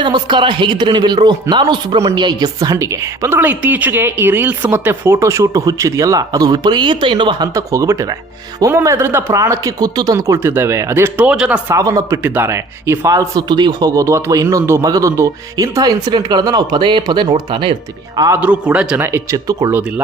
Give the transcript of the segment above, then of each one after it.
ಬಂಧುಗಳೇ ನಮಸ್ಕಾರ, ಹೇಗಿದ್ದೀರಿ ನೀವೆಲ್ಲರೂ? ನಾನು ಸುಬ್ರಹ್ಮಣ್ಯ ಎಸ್ ಹಂಡಿಗೆ. ಬಂಧುಗಳೇ, ಇತ್ತೀಚೆಗೆ ಈ ರೀಲ್ಸ್ ಮತ್ತೆ ಫೋಟೋ ಶೂಟ್ ಹುಚ್ಚಿದೆಯಲ್ಲ, ಅದು ವಿಪರೀತ ಎನ್ನುವ ಹಂತಕ್ಕೆ ಹೋಗಿಬಿಟ್ಟಿದೆ. ಒಮ್ಮೊಮ್ಮೆ ಅದರಿಂದ ಪ್ರಾಣಕ್ಕೆ ಕುತ್ತು ತಂದುಕೊಳ್ತಿದ್ದೇವೆ. ಅದೆಷ್ಟೋ ಜನ ಸಾವನ್ನಪ್ಪಿಟ್ಟಿದ್ದಾರೆ. ಈ ಫಾಲ್ಸ್ ತುದಿಗೆ ಹೋಗೋದು ಅಥವಾ ಇನ್ನೊಂದು ಮಗದೊಂದು ಇಂತಹ ಇನ್ಸಿಡೆಂಟ್ಗಳನ್ನು ನಾವು ಪದೇ ಪದೇ ನೋಡ್ತಾನೆ ಇರ್ತೀವಿ. ಆದರೂ ಕೂಡ ಜನ ಎಚ್ಚೆತ್ತುಕೊಳ್ಳೋದಿಲ್ಲ.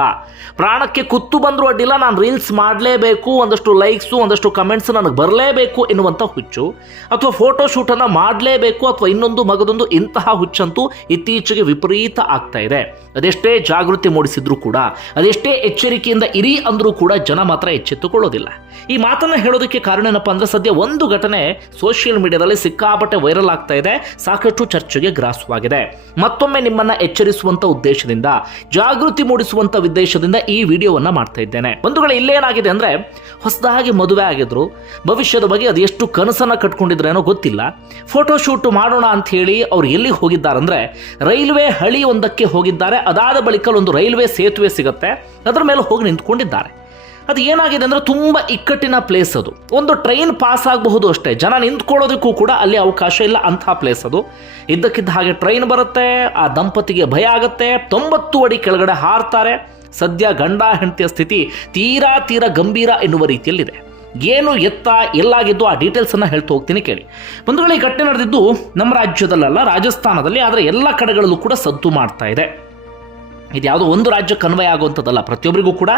ಪ್ರಾಣಕ್ಕೆ ಕುತ್ತು ಬಂದರೂ ಅಡ್ಡಿಲ್ಲ, ನಾನು ರೀಲ್ಸ್ ಮಾಡಲೇಬೇಕು, ಒಂದಷ್ಟು ಲೈಕ್ಸು ಒಂದಷ್ಟು ಕಮೆಂಟ್ಸ್ ನನಗೆ ಬರಲೇಬೇಕು ಎನ್ನುವಂಥ ಹುಚ್ಚು, ಅಥವಾ ಫೋಟೋ ಶೂಟನ್ನು ಮಾಡಲೇಬೇಕು ಅಥವಾ ಇನ್ನೊಂದು ಮಗದೊಂದು ಇಂತಹ ಹುಚ್ಚಂತೂ ಇತ್ತೀಚೆಗೆ ವಿಪರೀತ ಆಗ್ತಾ ಇದೆ. ಅದೆಷ್ಟೇ ಜಾಗೃತಿ ಮೂಡಿಸಿದ್ರು ಕೂಡ, ಅದೆಷ್ಟೇ ಎಚ್ಚರಿಕೆಯಿಂದ ಇರಿ ಅಂದ್ರೂ ಕೂಡ ಜನ ಮಾತ್ರ ಎಚ್ಚೆತ್ತುಕೊಳ್ಳೋದಿಲ್ಲ. ಈ ಮಾತನ್ನು ಹೇಳೋದಕ್ಕೆ ಕಾರಣ ಏನಪ್ಪ ಅಂದ್ರೆ, ಸದ್ಯ ಒಂದು ಘಟನೆ ಸೋಷಿಯಲ್ ಮೀಡಿಯಾದಲ್ಲಿ ಸಿಕ್ಕಾಪಟ್ಟೆ ವೈರಲ್ ಆಗ್ತಾ ಇದೆ, ಸಾಕಷ್ಟು ಚರ್ಚೆಗೆ ಗ್ರಾಸವಾಗಿದೆ. ಮತ್ತೊಮ್ಮೆ ನಿಮ್ಮನ್ನ ಎಚ್ಚರಿಸುವಂತ ಉದ್ದೇಶದಿಂದ, ಜಾಗೃತಿ ಮೂಡಿಸುವಂತ ಉದ್ದೇಶದಿಂದ ಈ ವಿಡಿಯೋವನ್ನ ಮಾಡ್ತಾ ಇದ್ದೇನೆ. ಬಂಧುಗಳೇ, ಇಲ್ಲೇನಾಗಿದೆ ಅಂದ್ರೆ, ಹೊಸದಾಗಿ ಮದುವೆ ಆಗಿದ್ರು, ಭವಿಷ್ಯದ ಬಗ್ಗೆ ಅದು ಎಷ್ಟು ಕನಸನ್ನ ಕಟ್ಕೊಂಡಿದ್ರೇನೋ ಗೊತ್ತಿಲ್ಲ. ಫೋಟೋ ಶೂಟ್ ಮಾಡೋಣ ಅಂತ ಹೇಳಿ ಅವ್ರು ಎಲ್ಲಿಗೆ ಹೋಗಿದ್ದಾರೆ ಅಂದ್ರೆ, ರೈಲ್ವೆ ಹಳಿ ಒಂದಕ್ಕೆ ಹೋಗಿದ್ದಾರೆ. ಅದಾದ ಬಳಿಕ ಒಂದು ರೈಲ್ವೆ ಸೇತುವೆ ಸಿಗುತ್ತೆ, ಅದರ ಮೇಲೆ ಹೋಗಿ ನಿಂತ್ಕೊಂಡಿದ್ದಾರೆ. ಅದು ಏನಾಗಿದೆ ಅಂದ್ರೆ, ತುಂಬಾ ಇಕ್ಕಟ್ಟಿನ ಪ್ಲೇಸ್ ಅದು. ಒಂದು ಟ್ರೈನ್ ಪಾಸ್ ಆಗಬಹುದು ಅಷ್ಟೇ, ಜನ ನಿಂತ್ಕೊಳ್ಳೋದಕ್ಕೂ ಕೂಡ ಅಲ್ಲಿ ಅವಕಾಶ ಇಲ್ಲ, ಅಂತಹ ಪ್ಲೇಸ್ ಅದು. ಇದ್ದಕ್ಕಿದ್ದ ಹಾಗೆ ಟ್ರೈನ್ ಬರುತ್ತೆ, ಆ ದಂಪತಿಗೆ ಭಯ ಆಗುತ್ತೆ, 90 ಅಡಿ ಕೆಳಗಡೆ ಹಾರ್ತಾರೆ. ಸದ್ಯ ಗಂಡ ಹೆಂಡತಿಯ ಸ್ಥಿತಿ ತೀರಾ ಗಂಭೀರ ಎನ್ನುವ ರೀತಿಯಲ್ಲಿದೆ. ಏನು ಎತ್ತ ಎಲ್ಲಾಗಿದ್ದು ಆ ಡೀಟೇಲ್ಸ್ ಅನ್ನ ಹೇಳ್ತಾ ಹೋಗ್ತೀನಿ, ಕೇಳಿ. ಬಂಧುಗಳೇ, ಈ ಘಟನೆ ನಡೆದಿದ್ದು ನಮ್ಮ ರಾಜ್ಯದಲ್ಲ, ರಾಜಸ್ಥಾನದಲ್ಲಿ. ಆದರೆ ಎಲ್ಲ ಕಡೆಗಳಲ್ಲೂ ಕೂಡ ಸದ್ದು ಮಾಡ್ತಾ ಇದೆ. ಇದು ಯಾವುದೋ ಒಂದು ರಾಜ್ಯಕ್ಕೆ ಅನ್ವಯ ಆಗುವಂಥದ್ದಲ್ಲ, ಪ್ರತಿಯೊಬ್ಬರಿಗೂ ಕೂಡ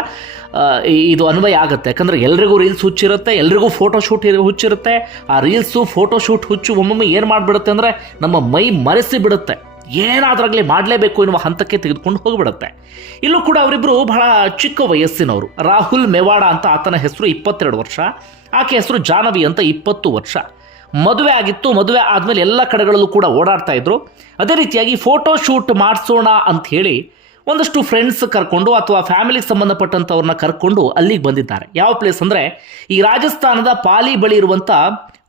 ಇದು ಅನ್ವಯ ಆಗುತ್ತೆ. ಯಾಕಂದರೆ ಎಲ್ರಿಗೂ ರೀಲ್ಸ್ ಹುಚ್ಚಿರುತ್ತೆ, ಎಲ್ರಿಗೂ ಫೋಟೋ ಶೂಟ್ ಹುಚ್ಚಿರುತ್ತೆ. ಆ ರೀಲ್ಸು ಫೋಟೋ ಶೂಟ್ ಹುಚ್ಚು ಒಮ್ಮೊಮ್ಮೆ ಏನು ಮಾಡಿಬಿಡುತ್ತೆ ಅಂದರೆ, ನಮ್ಮ ಮೈ ಮರೆಸಿ ಬಿಡುತ್ತೆ. ಏನಾದ್ರಾಗಲಿ ಮಾಡಲೇಬೇಕು ಎನ್ನುವ ಹಂತಕ್ಕೆ ತೆಗೆದುಕೊಂಡು ಹೋಗಿಬಿಡುತ್ತೆ. ಇಲ್ಲೂ ಕೂಡ ಅವರಿಬ್ಬರು ಬಹಳ ಚಿಕ್ಕ ವಯಸ್ಸಿನವರು. ರಾಹುಲ್ ಮೆವಾಡ ಅಂತ ಆತನ ಹೆಸರು, 22 ವರ್ಷ. ಆಕೆ ಹೆಸರು ಜಾಹ್ನವಿ ಅಂತ, 20 ವರ್ಷ. ಮದುವೆ ಆಗಿತ್ತು. ಮದುವೆ ಆದಮೇಲೆ ಎಲ್ಲ ಕಡೆಗಳಲ್ಲೂ ಕೂಡ ಓಡಾಡ್ತಾ ಇದ್ರು. ಅದೇ ರೀತಿಯಾಗಿ ಫೋಟೋ ಶೂಟ್ ಮಾಡಿಸೋಣ ಅಂತ ಹೇಳಿ ಒಂದಷ್ಟು ಫ್ರೆಂಡ್ಸ್ ಕರ್ಕೊಂಡು ಅಥವಾ ಫ್ಯಾಮಿಲಿಗೆ ಸಂಬಂಧಪಟ್ಟಂಥವ್ರನ್ನ ಕರ್ಕೊಂಡು ಅಲ್ಲಿಗೆ ಬಂದಿದ್ದಾರೆ. ಯಾವ ಪ್ಲೇಸ್ ಅಂದರೆ, ಈ ರಾಜಸ್ಥಾನದ ಪಾಲಿ ಬಳಿ ಇರುವಂಥ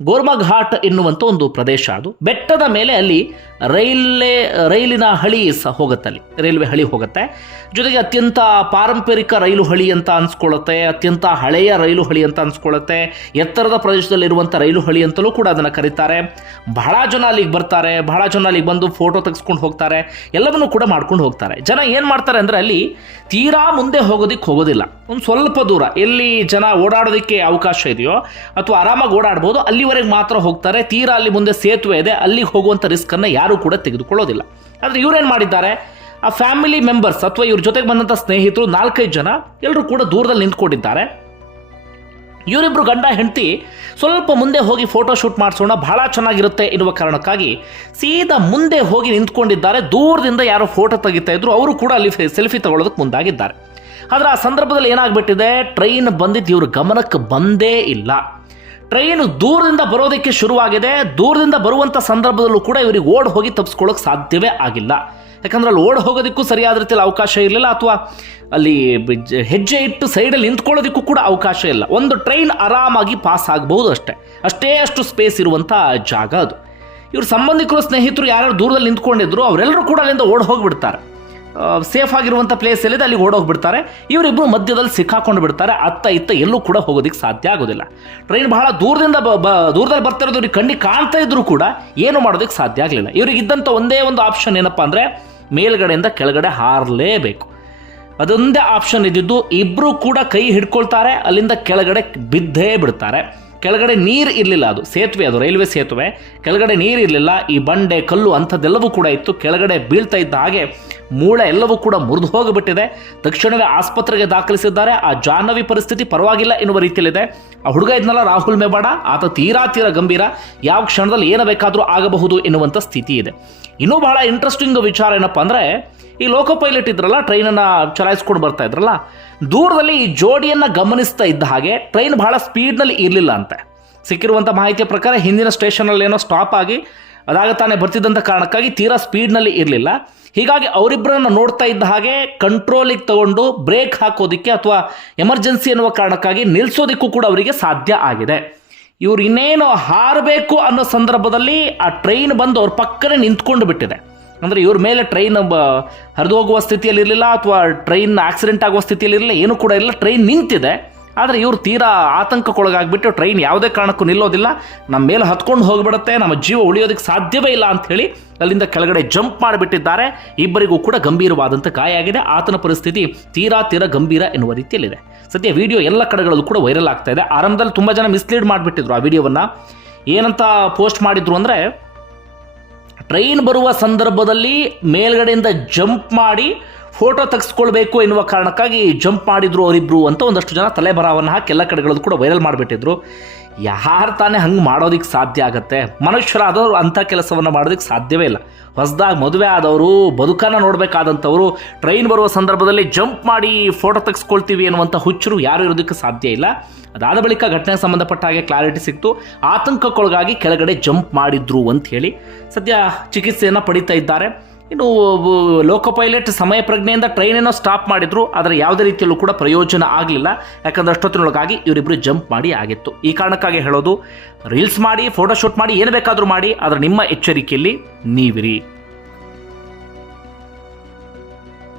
ಗೋರ್ಮಘಾಟ್ ಎನ್ನುವಂಥ ಒಂದು ಪ್ರದೇಶ. ಅದು ಬೆಟ್ಟದ ಮೇಲೆ ಅಲ್ಲಿ ರೈಲಿನ ಹಳಿ ಹೋಗುತ್ತೆ, ಅಲ್ಲಿ ರೈಲ್ವೆ ಹಳಿ ಹೋಗುತ್ತೆ. ಜೊತೆಗೆ ಅತ್ಯಂತ ಪಾರಂಪರಿಕ ರೈಲು ಹಳಿ ಅಂತ ಅನ್ಸ್ಕೊಳ್ಳುತ್ತೆ, ಅತ್ಯಂತ ಹಳೆಯ ರೈಲು ಹಳಿ ಅಂತ ಅನ್ಸ್ಕೊಳ್ಳುತ್ತೆ, ಎತ್ತರದ ಪ್ರದೇಶದಲ್ಲಿರುವಂಥ ರೈಲು ಹಳಿ ಅಂತಲೂ ಕೂಡ ಅದನ್ನು ಕರೀತಾರೆ. ಬಹಳ ಜನ ಅಲ್ಲಿಗೆ ಬರ್ತಾರೆ, ಬಹಳ ಜನ ಅಲ್ಲಿಗೆ ಬಂದು ಫೋಟೋ ತೆಗೆಸ್ಕೊಂಡು ಹೋಗ್ತಾರೆ, ಎಲ್ಲವನ್ನೂ ಕೂಡ ಮಾಡ್ಕೊಂಡು ಹೋಗ್ತಾರೆ. ಜನ ಏನು ಮಾಡ್ತಾರೆ ಅಂದರೆ, ಅಲ್ಲಿ ತೀರಾ ಮುಂದೆ ಹೋಗೋದಿಲ್ಲ, ಒಂದು ಸ್ವಲ್ಪ ದೂರ ಎಲ್ಲಿ ಜನ ಓಡಾಡೋದಕ್ಕೆ ಅವಕಾಶ ಇದೆಯೋ ಅಥವಾ ಆರಾಮಾಗಿ ಓಡಾಡ್ಬೋದು ಅಲ್ಲಿವರೆಗೆ ಮಾತ್ರ ಹೋಗ್ತಾರೆ. ತೀರಾ ಅಲ್ಲಿ ಮುಂದೆ ಸೇತುವೆ ಇದೆ, ಅಲ್ಲಿಗೆ ಹೋಗುವಂಥ ರಿಸ್ಕನ್ನು ಯಾರೂ ಕೂಡ ತೆಗೆದುಕೊಳ್ಳೋದಿಲ್ಲ. ಆದರೆ ಇವರೇನು ಮಾಡಿದ್ದಾರೆ, ಆ ಫ್ಯಾಮಿಲಿ ಮೆಂಬರ್ಸ್ ಅಥವಾ ಇವ್ರ ಜೊತೆಗೆ ಬಂದಂಥ ಸ್ನೇಹಿತರು 4-5 ಜನ ಎಲ್ಲರೂ ಕೂಡ ದೂರದಲ್ಲಿ ನಿಂತ್ಕೊಂಡಿದ್ದಾರೆ. ಇವರಿಬ್ಬರು ಗಂಡ ಹೆಂಡತಿ ಸ್ವಲ್ಪ ಮುಂದೆ ಹೋಗಿ ಫೋಟೋ ಶೂಟ್ ಮಾಡಿಸೋಣ, ಬಹಳ ಚೆನ್ನಾಗಿರುತ್ತೆ ಎನ್ನುವ ಕಾರಣಕ್ಕಾಗಿ ಸೀದಾ ಮುಂದೆ ಹೋಗಿ ನಿಂತ್ಕೊಂಡಿದ್ದಾರೆ. ದೂರದಿಂದ ಯಾರೋ ಫೋಟೋ ತೆಗಿತಾ ಇದ್ರು, ಅವರು ಕೂಡ ಅಲ್ಲಿ ಸೆಲ್ಫಿ ತಗೊಳ್ಳೋದಕ್ಕೆ ಮುಂದಾಗಿದ್ದಾರೆ. ಆದರೆ ಆ ಸಂದರ್ಭದಲ್ಲಿ ಏನಾಗ್ಬಿಟ್ಟಿದೆ, ಟ್ರೈನ್ ಬಂದಿದ್ದು ಇವ್ರ ಗಮನಕ್ಕೆ ಬಂದೇ ಇಲ್ಲ. ಟ್ರೈನ್ ದೂರದಿಂದ ಬರೋದಕ್ಕೆ ಶುರುವಾಗಿದೆ. ದೂರದಿಂದ ಬರುವಂಥ ಸಂದರ್ಭದಲ್ಲೂ ಕೂಡ ಇವರಿಗೆ ಓಡ್ ಹೋಗಿ ತಪ್ಪಿಸ್ಕೊಳ್ಳೋಕೆ ಸಾಧ್ಯವೇ ಆಗಿಲ್ಲ. ಯಾಕಂದ್ರೆ ಅಲ್ಲಿ ಓಡ್ ಹೋಗೋದಕ್ಕೂ ಸರಿಯಾದ ರೀತಿಯಲ್ಲಿ ಅವಕಾಶ ಇರಲಿಲ್ಲ, ಅಥವಾ ಅಲ್ಲಿ ಹೆಜ್ಜೆ ಇಟ್ಟು ಸೈಡಲ್ಲಿ ನಿಂತ್ಕೊಳ್ಳೋದಕ್ಕೂ ಕೂಡ ಅವಕಾಶ ಇಲ್ಲ. ಒಂದು ಟ್ರೈನ್ ಆರಾಮಾಗಿ ಪಾಸ್ ಆಗಬಹುದು ಅಷ್ಟು ಸ್ಪೇಸ್ ಇರುವಂಥ ಜಾಗ ಅದು. ಇವ್ರ ಸಂಬಂಧಿಕರು ಸ್ನೇಹಿತರು ಯಾರು ದೂರದಲ್ಲಿ ನಿಂತ್ಕೊಂಡಿದ್ರು ಅವರೆಲ್ಲರೂ ಕೂಡ ಅಲ್ಲಿಂದ ಓಡ್ ಹೋಗಿಬಿಡ್ತಾರೆ. ಸೇಫ್ ಆಗಿರುವಂಥ ಪ್ಲೇಸ್ ಎಲ್ಲಿದೆ ಅಲ್ಲಿಗೆ ಓಡೋಗ್ಬಿಡ್ತಾರೆ. ಇವರಿಬ್ಬರು ಮಧ್ಯದಲ್ಲಿ ಸಿಕ್ಕಾಕೊಂಡು ಬಿಡ್ತಾರೆ. ಅತ್ತ ಇತ್ತ ಎಲ್ಲೂ ಕೂಡ ಹೋಗೋದಕ್ಕೆ ಸಾಧ್ಯ ಆಗೋದಿಲ್ಲ. ಟ್ರೈನ್ ಬಹಳ ದೂರದಲ್ಲಿ ಬರ್ತಿರೋದು ಇವ್ರಿಗೆ ಕಣ್ಣಿಗೆ ಕಾಣ್ತಾ ಇದ್ರು ಕೂಡ ಏನು ಮಾಡೋದಕ್ಕೆ ಸಾಧ್ಯ ಆಗಲಿಲ್ಲ. ಇವ್ರಿಗೆ ಇದ್ದಂಥ ಒಂದೇ ಒಂದು ಆಪ್ಷನ್ ಏನಪ್ಪ ಅಂದರೆ, ಮೇಲ್ಗಡೆಯಿಂದ ಕೆಳಗಡೆ ಹಾರಲೇಬೇಕು. ಅದೊಂದೇ ಆಪ್ಷನ್ ಇದ್ದಿದ್ದು. ಇಬ್ಬರು ಕೂಡ ಕೈ ಹಿಡ್ಕೊಳ್ತಾರೆ, ಅಲ್ಲಿಂದ ಕೆಳಗಡೆ ಬಿದ್ದೇ ಬಿಡ್ತಾರೆ. ಕೆಳಗಡೆ ನೀರು ಇರಲಿಲ್ಲ, ಅದು ಸೇತುವೆ, ಅದು ರೈಲ್ವೆ ಸೇತುವೆ, ಕೆಳಗಡೆ ನೀರು ಇರಲಿಲ್ಲ. ಈ ಬಂಡೆ ಕಲ್ಲು ಅಂಥದ್ದೆಲ್ಲವೂ ಕೂಡ ಇತ್ತು. ಕೆಳಗಡೆ ಬೀಳ್ತಾ ಇದ್ದ ಹಾಗೆ ಮೂಳೆ ಎಲ್ಲವೂ ಕೂಡ ಮುರಿದು ಹೋಗಿಬಿಟ್ಟಿದೆ. ತಕ್ಷಣವೇ ಆಸ್ಪತ್ರೆಗೆ ದಾಖಲಿಸಿದ್ದಾರೆ. ಆ ಜಾಹ್ನವಿ ಪರಿಸ್ಥಿತಿ ಪರವಾಗಿಲ್ಲ ಎನ್ನುವ ರೀತಿಯಲ್ಲಿದೆ. ಆ ಹುಡುಗ ಇದ್ನಲ್ಲ ರಾಹುಲ್ ಮೆವಾಡ, ಆತ ತೀರಾ ಗಂಭೀರ, ಯಾವ ಕ್ಷಣದಲ್ಲಿ ಏನು ಬೇಕಾದರೂ ಆಗಬಹುದು ಎನ್ನುವಂಥ ಸ್ಥಿತಿ ಇದೆ. ಇನ್ನೂ ಬಹಳ ಇಂಟ್ರೆಸ್ಟಿಂಗ್ ವಿಚಾರ ಏನಪ್ಪ ಅಂದರೆ, ಈ ಲೋಕೋ ಪೈಲಟ್ ಇದ್ರಲ್ಲ, ಟ್ರೈನನ್ನು ಚಲಾಯಿಸ್ಕೊಂಡು ಬರ್ತಾ ಇದ್ರಲ್ಲ, ದೂರದಲ್ಲಿ ಈ ಜೋಡಿಯನ್ನು ಗಮನಿಸ್ತಾ ಇದ್ದ ಹಾಗೆ ಟ್ರೈನ್ ಬಹಳ ಸ್ಪೀಡ್ನಲ್ಲಿ ಇರಲಿಲ್ಲ ಅಂತೆ. ಸಿಕ್ಕಿರುವಂಥ ಮಾಹಿತಿಯ ಪ್ರಕಾರ ಹಿಂದಿನ ಸ್ಟೇಷನಲ್ಲಿ ಏನೋ ಸ್ಟಾಪ್ ಆಗಿ ಅದಾಗತಾನೆ ಬರ್ತಿದ್ದಂಥ ಕಾರಣಕ್ಕಾಗಿ ತೀರಾ ಸ್ಪೀಡ್ನಲ್ಲಿ ಇರಲಿಲ್ಲ. ಹೀಗಾಗಿ ಅವರಿಬ್ಬರನ್ನು ನೋಡ್ತಾ ಇದ್ದ ಹಾಗೆ ಕಂಟ್ರೋಲಿಗೆ ತಗೊಂಡು ಬ್ರೇಕ್ ಹಾಕೋದಕ್ಕೆ ಅಥವಾ ಎಮರ್ಜೆನ್ಸಿ ಎನ್ನುವ ಕಾರಣಕ್ಕಾಗಿ ನಿಲ್ಲಿಸೋದಕ್ಕೂ ಕೂಡ ಅವರಿಗೆ ಸಾಧ್ಯ ಆಗಿದೆ. ಇವ್ರು ಇನ್ನೇನು ಹಾರಬೇಕು ಅನ್ನೋ ಸಂದರ್ಭದಲ್ಲಿ ಆ ಟ್ರೈನ್ ಬಂದು ಅವ್ರ ಪಕ್ಕನೇ ನಿಂತ್ಕೊಂಡು ಬಿಟ್ಟಿದೆ. ಅಂದರೆ ಇವ್ರ ಮೇಲೆ ಟ್ರೈನ್ ಹರಿದು ಹೋಗುವ ಸ್ಥಿತಿಯಲ್ಲಿ ಇರಲಿಲ್ಲ, ಅಥವಾ ಟ್ರೈನ್ ಆಕ್ಸಿಡೆಂಟ್ ಆಗುವ ಸ್ಥಿತಿಯಲ್ಲಿ ಇರಲಿಲ್ಲ, ಏನೂ ಕೂಡ ಇಲ್ಲ. ಟ್ರೈನ್ ನಿಂತಿದೆ. ಆದರೆ ಇವರು ತೀರಾ ಆತಂಕಕ್ಕೊಳಗಾಗ್ಬಿಟ್ಟು ಟ್ರೈನ್ ಯಾವುದೇ ಕಾರಣಕ್ಕೂ ನಿಲ್ಲೋದಿಲ್ಲ, ನಮ್ಮ ಮೇಲೆ ಹತ್ಕೊಂಡು ಹೋಗಿಬಿಡುತ್ತೆ, ನಮ್ಮ ಜೀವ ಉಳಿಯೋದಕ್ಕೆ ಸಾಧ್ಯವೇ ಇಲ್ಲ ಅಂಥೇಳಿ ಅಲ್ಲಿಂದ ಕೆಳಗಡೆ ಜಂಪ್ ಮಾಡಿಬಿಟ್ಟಿದ್ದಾರೆ. ಇಬ್ಬರಿಗೂ ಕೂಡ ಗಂಭೀರವಾದಂಥ ಗಾಯ ಆಗಿದೆ. ಆತನ ಪರಿಸ್ಥಿತಿ ತೀರಾ ಗಂಭೀರ ಎನ್ನುವ ರೀತಿಯಲ್ಲಿದೆ. ಸದ್ಯ ವಿಡಿಯೋ ಎಲ್ಲ ಕಡೆಗಳಲ್ಲೂ ಕೂಡ ವೈರಲ್ ಆಗ್ತಾ ಇದೆ. ಆರಂಭದಲ್ಲಿ ತುಂಬ ಜನ ಮಿಸ್ಲೀಡ್ ಮಾಡಿಬಿಟ್ಟಿದ್ರು ಆ ವಿಡಿಯೋವನ್ನು. ಏನಂತ ಪೋಸ್ಟ್ ಮಾಡಿದ್ರು ಅಂದರೆ, ಟ್ರೈನ್ ಬರುವ ಸಂದರ್ಭದಲ್ಲಿ ಮೇಲ್ಗಡೆಯಿಂದ ಜಂಪ್ ಮಾಡಿ ಫೋಟೋ ತೆಗೆಸ್ಕೊಳ್ಬೇಕು ಎನ್ನುವ ಕಾರಣಕ್ಕಾಗಿ ಜಂಪ್ ಮಾಡಿದ್ರು ಅವರಿಬ್ರು ಅಂತ ಒಂದಷ್ಟು ಜನ ತಲೆಬರಹವನ್ನು ಹಾಕಿ ಎಲ್ಲ ಕಡೆಗಳಲ್ಲೂ ಕೂಡ ವೈರಲ್ ಮಾಡಿಬಿಟ್ಟಿದ್ರು. ಯಾರು ತಾನೇ ಹಂಗೆ ಮಾಡೋದಕ್ಕೆ ಸಾಧ್ಯ ಆಗುತ್ತೆ? ಮನುಷ್ಯರಾದವರು ಅಂಥ ಕೆಲಸವನ್ನು ಮಾಡೋದಕ್ಕೆ ಸಾಧ್ಯವೇ ಇಲ್ಲ. ಹೊಸದಾಗಿ ಮದುವೆ ಆದವರು, ಬದುಕನ್ನು ನೋಡಬೇಕಾದಂಥವರು ಟ್ರೈನ್ ಬರುವ ಸಂದರ್ಭದಲ್ಲಿ ಜಂಪ್ ಮಾಡಿ ಫೋಟೋ ತೆಗೆಸ್ಕೊಳ್ತೀವಿ ಅನ್ನುವಂಥ ಹುಚ್ಚರು ಯಾರು ಇರೋದಕ್ಕೆ ಸಾಧ್ಯ ಇಲ್ಲ. ಅದಾದ ಬಳಿಕ ಘಟನೆಗೆ ಸಂಬಂಧಪಟ್ಟ ಹಾಗೆ ಕ್ಲಾರಿಟಿ ಸಿಕ್ತು. ಆತಂಕಕ್ಕೊಳಗಾಗಿ ಕೆಳಗಡೆ ಜಂಪ್ ಮಾಡಿದ್ರು ಅಂತ ಹೇಳಿ ಸದ್ಯ ಚಿಕಿತ್ಸೆಯನ್ನು ಪಡಿತಾ ಇದ್ದಾರೆ. ಇನ್ನು ಲೋಕೋ ಪೈಲಟ್ ಸಮಯ ಪ್ರಜ್ಞೆಯಿಂದ ಟ್ರೈನನ್ನು ಸ್ಟಾಪ್ ಮಾಡಿದ್ರು, ಆದರೆ ಯಾವುದೇ ರೀತಿಯಲ್ಲೂ ಕೂಡ ಪ್ರಯೋಜನ ಆಗಲಿಲ್ಲ. ಯಾಕಂದರೆ ಅಷ್ಟೊತ್ತಿನೊಳಗಾಗಿ ಇವರಿಬ್ಬರು ಜಂಪ್ ಮಾಡಿ ಆಗಿತ್ತು. ಈ ಕಾರಣಕ್ಕಾಗಿ ಹೇಳೋದು, ರೀಲ್ಸ್ ಮಾಡಿ, ಫೋಟೋಶೂಟ್ ಮಾಡಿ, ಏನು ಬೇಕಾದರೂ ಮಾಡಿ, ಆದರೆ ನಿಮ್ಮ ಎಚ್ಚರಿಕೆಯಲ್ಲಿ ನೀವಿರಿ.